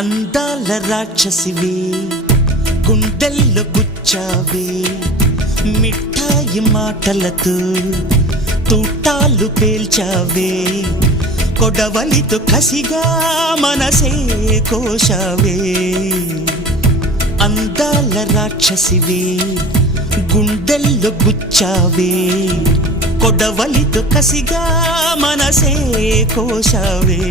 అందాల రాక్షసివే గుండెల్లో గుచ్చావే మిఠాయి మాటలతో తూటాలు పేల్చావే కొడవలితో కసిగా మనసే కోశావే అందాల రాక్షసివే గుండెల్లో గుచ్చావే కొడవలితో కసిగా మనసే కోశావే